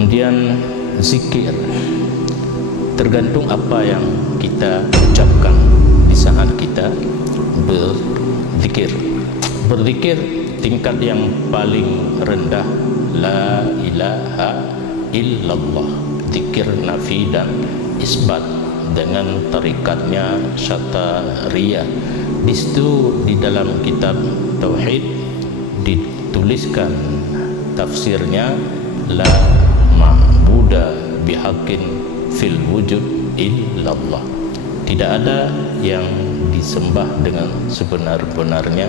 Kemudian zikir, tergantung apa yang kita ucapkan di saat kita berzikir. Berzikir tingkat yang paling rendah, la ilaha illallah, zikir nafi dan isbat dengan tarikatnya Syathariyah. Di situ di dalam kitab tauhid dituliskan tafsirnya, la ma'buda bihaqqin fil wujud illallah, tidak ada yang disembah dengan sebenar-benarnya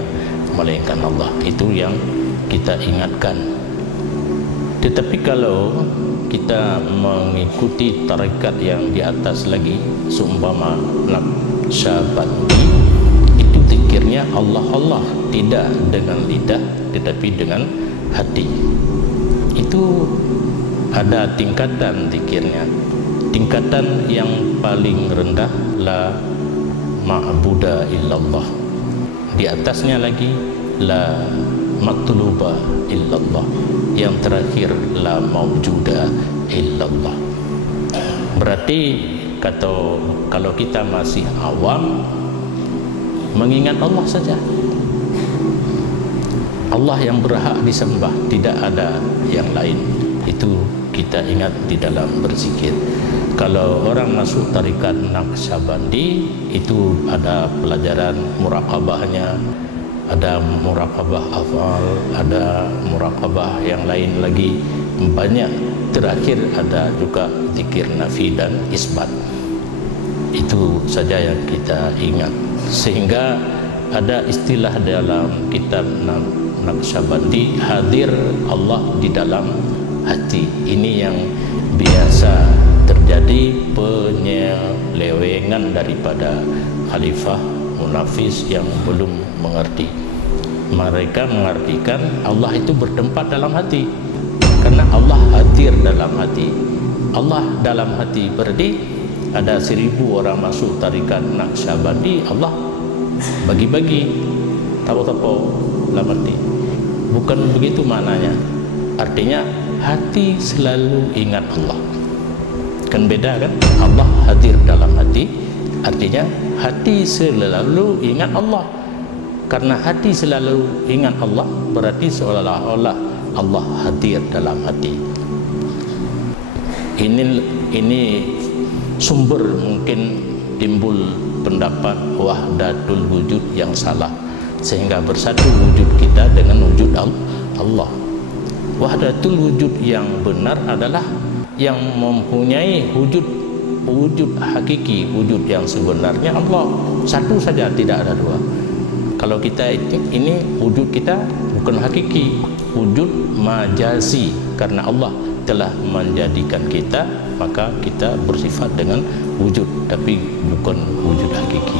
melainkan Allah. Itu yang kita ingatkan. Tetapi kalau kita mengikuti tarekat yang di atas lagi, seumpama Naqsyabandi, itu zikirnya Allah Allah, tidak dengan lidah tetapi dengan hati. Itu ada tingkatan zikirnya. Tingkatan yang paling rendah, la ma'buda illallah. Di atasnya lagi, la matluba illallah. Yang terakhir, la mawjuda illallah. Berarti kalau kita masih awam, mengingat Allah saja. Allah yang berhak disembah, tidak ada yang lain. Itu kita ingat di dalam berzikir. Kalau orang masuk tarikat Naqsyabandi, itu ada pelajaran muraqabahnya, ada muraqabah afal, ada muraqabah yang lain lagi, banyak. Terakhir ada juga zikir nafi dan isbat. Itu saja yang kita ingat. Sehingga ada istilah dalam kitab Naqsyabandi, hadir Allah di dalam hati. Ini yang biasa terjadi penyelewengan daripada khalifah munafis yang belum mengerti. Mereka mengartikan Allah itu bertempat dalam hati, karena Allah hadir dalam hati. Allah dalam hati berarti ada 1000 orang masuk tarikat Naqsyabandi, Allah bagi-bagi tahu-tahu dalam hati. Bukan begitu maknanya. Artinya hati selalu ingat Allah. Kan beda kan? Allah hadir dalam hati, artinya hati selalu ingat Allah. Karena hati selalu ingat Allah, berarti seolah-olah Allah hadir dalam hati. Ini sumber mungkin timbul pendapat wahdatul wujud yang salah, sehingga bersatu wujud kita dengan wujud Allah. Wahdatul wujud yang benar adalah yang mempunyai wujud hakiki, wujud yang sebenarnya Allah satu saja, tidak ada dua. Kalau kita ini wujud kita bukan hakiki, wujud majazi, karena Allah telah menjadikan kita, maka kita bersifat dengan wujud, tapi bukan wujud hakiki.